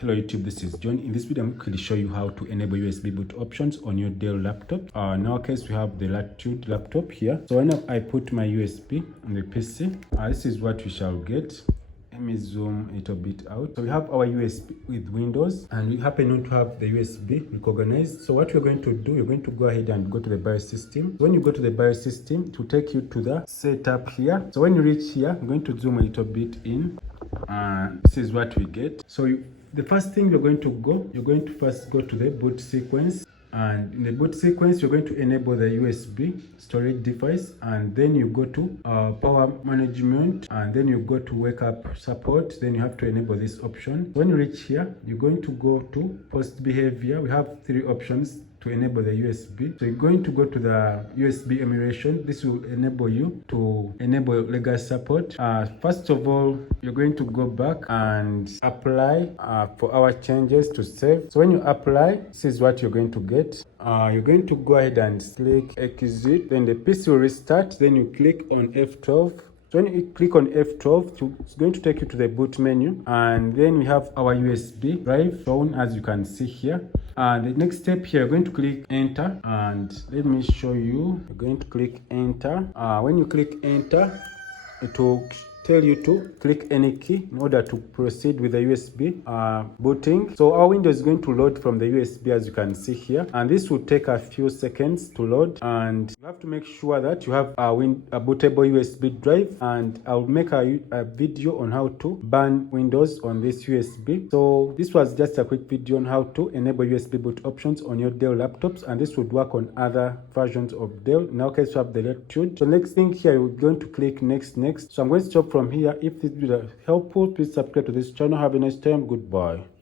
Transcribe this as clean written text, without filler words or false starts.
Hello YouTube, this is John. In this video, I'm going to show you how to enable USB boot options on your Dell laptop. In our case, we have the Latitude laptop here. So when I put my USB on the PC, this is what we shall get. Let me zoom a little bit out. So we have our USB with Windows, and we happen not to have the USB recognized. So what we're going to do, you're going to go ahead and go to the BIOS system. When you go to the BIOS system, it will take you to the setup here. So when you reach here, I'm going to zoom a little bit in. This is what we get. So the first thing you're going to first go to the boot sequence, and in the boot sequence you're going to enable the USB storage device, and then you go to power management, and then you go to wake up support. Then you have to enable this option. When you reach here, you're going to go to post behavior. We have three options to enable the USB. So you're going to go to the USB emulation. This will enable you to enable legacy support. First of all, you're going to go back and apply for our changes to save. So when you apply, this is what you're going to get. You're going to go ahead and click exit. Then the PC will restart. Then you click on F12. So when you click on F12, it's going to take you to the boot menu, and then we have our USB drive shown, as you can see here. The next step here, you're going to click enter, and let me show you. You're going to click enter. When you click enter, it will tell you to click any key in order to proceed with the USB booting. So our window is going to load from the USB, as you can see here, and this will take a few seconds to load, and you have to make sure that you have a bootable USB drive, and I'll make a video on how to ban Windows on this USB. So this was just a quick video on how to enable USB boot options on your Dell laptops, and this would work on other versions of Dell. In our case, we have the Latitude. So next thing here, we're going to click next. So I'm going to stop from here. If this video is helpful, please subscribe to this channel. Have a nice time. Goodbye.